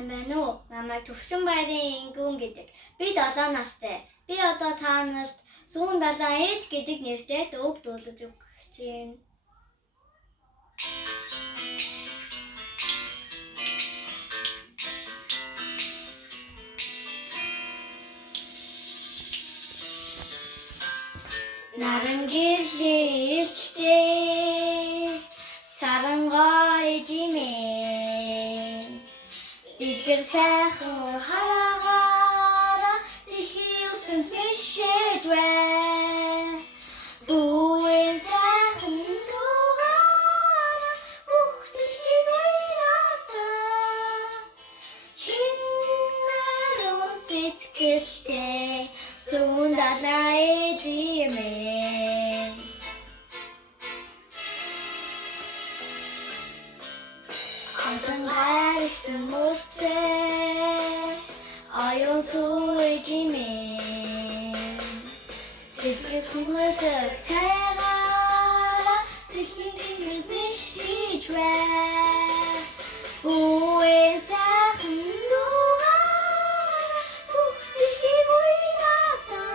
Сайн байна уу? Намайг Төвшин баярын Ингүүн гэдэг. Би 7 настай. Би одоо та нарт Сүүн далайн ээж гэдэг нэртэй үг дуулаж өгч байна. Наран гэрлэлтэй сарангой жимээ дэлгэр сайхан хараагаараа дэлхий ертөнц мишэж байна. Бүэн сайхан дуугаараа бүх дэлхийг уяасан. Чинарун сэтгэлтэй Сүүн далайн ээж имээ. Антан хайрсан мөртэй аюун сүйж имээ. Сэтгэл хүнлэг цайгаараа дэлхийн тэнгэр бэлтэж байна. Бүэн сайхан дуугаараа бүх дэлхийг уяасан.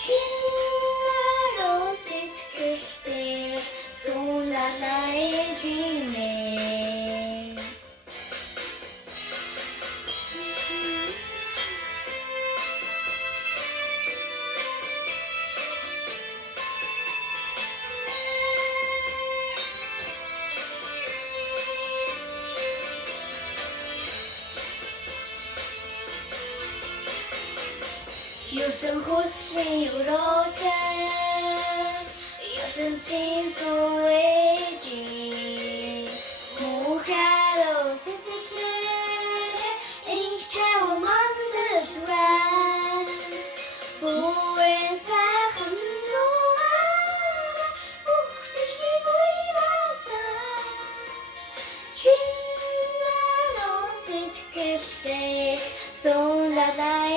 Чинарун сэтгэлтэй Сүүн далайн ээж имээ. Юусэн хүслийн өрөөтэй юусэн синсуэжи мухаро сэтгэлээрээ инх таван мандаж байна. Бүэн сайхан дуугаараа бүх дэлхийг уяасан. Чинарун сэтгэлтэй Сүүн далайн